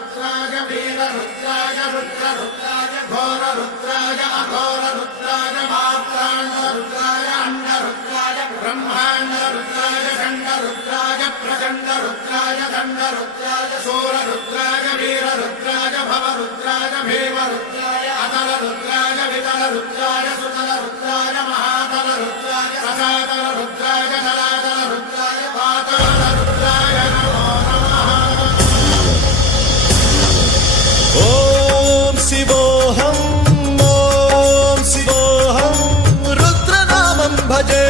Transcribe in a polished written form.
रुद्राय वीर रुद्राय रुद्र रुद्राय घोर रुद्राय अघोर रुद्राय मात्राण्ड रुद्राय अंड रुद्राय ब्रह्मांड रुद्राय खंड रुद्राय प्रचंड रुद्राय दंड रुद्राय शूर रुद्राय वीर रुद्राय भव रुद्राय भीम रुद्राय अतल रुद्राय वितल रुद्राय सुतल रुद्राय महातल रुद्राय रसातल रुद्राय